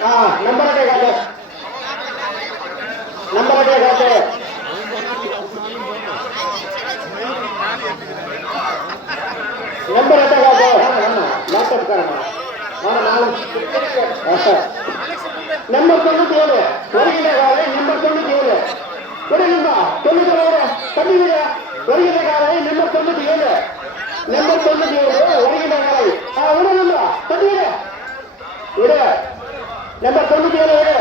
number காட்டு number காட்டு number காட்டு லேப்டாப் காரணமா நம்பர் 97 வருகின்ற காலை நம்பர் 97 விடுங்கப்பா 97 தம்பி வருகின்ற காலை நம்பர் 97 நம்பர் 97 வருகின்ற காலை விடுங்கப்பா தம்பி விடு நம்பர் 97 விடு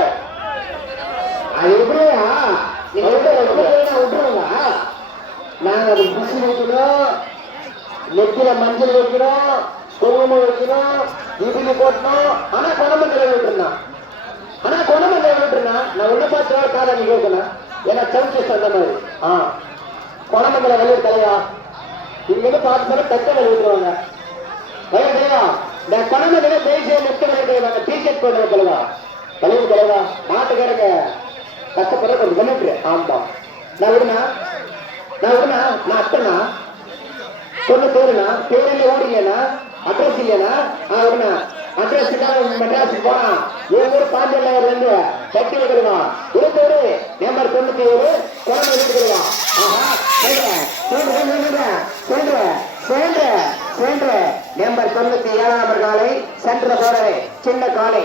அது எப்படியா விட்டுருங்க நாங்க அது புஷி வைக்கணும் நெத்தில மஞ்சள் வைக்கணும் குங்குமம் வைக்கணும் இட்லி போட்டணும் ஆனா குணமங்களை விட்டுருந்தான் நான் உன்ன பார்த்து காதை நீ கேட்கணும் ஏன்னா சவுச்சஸ் அந்த மாதிரி குணமங்களை வெளியே தலைவா இங்க வந்து பார்த்து தக்கலை விட்டுருவாங்க வயல் தலைவா இந்த குணமங்களை பேசிய நெத்த விளையாடுவாங்க டிஷர்ட் போடுற தலைவா தலைவர் தலைவா நாட்டுக்காரங்க கஷ்டப்படுற ஒரு கமிட்ரு ஆமா நான் விடுனா நான் அத்தனா சொன்ன பேருனா பேரில் ஓடினா அட்ரஸ் இல்லையா விடுனா அட்ரஸ் மெட்ராஸுக்கு போனா என் ஊர் பாஞ்சல்ல இருந்து கட்டி வைக்கிறோம் இருபத்தோடு நம்பர் 97 குழந்தை எடுத்துக்கிறோம் நம்பர் 97 நம்பர் காலை சென்ற போறவை சின்ன காலை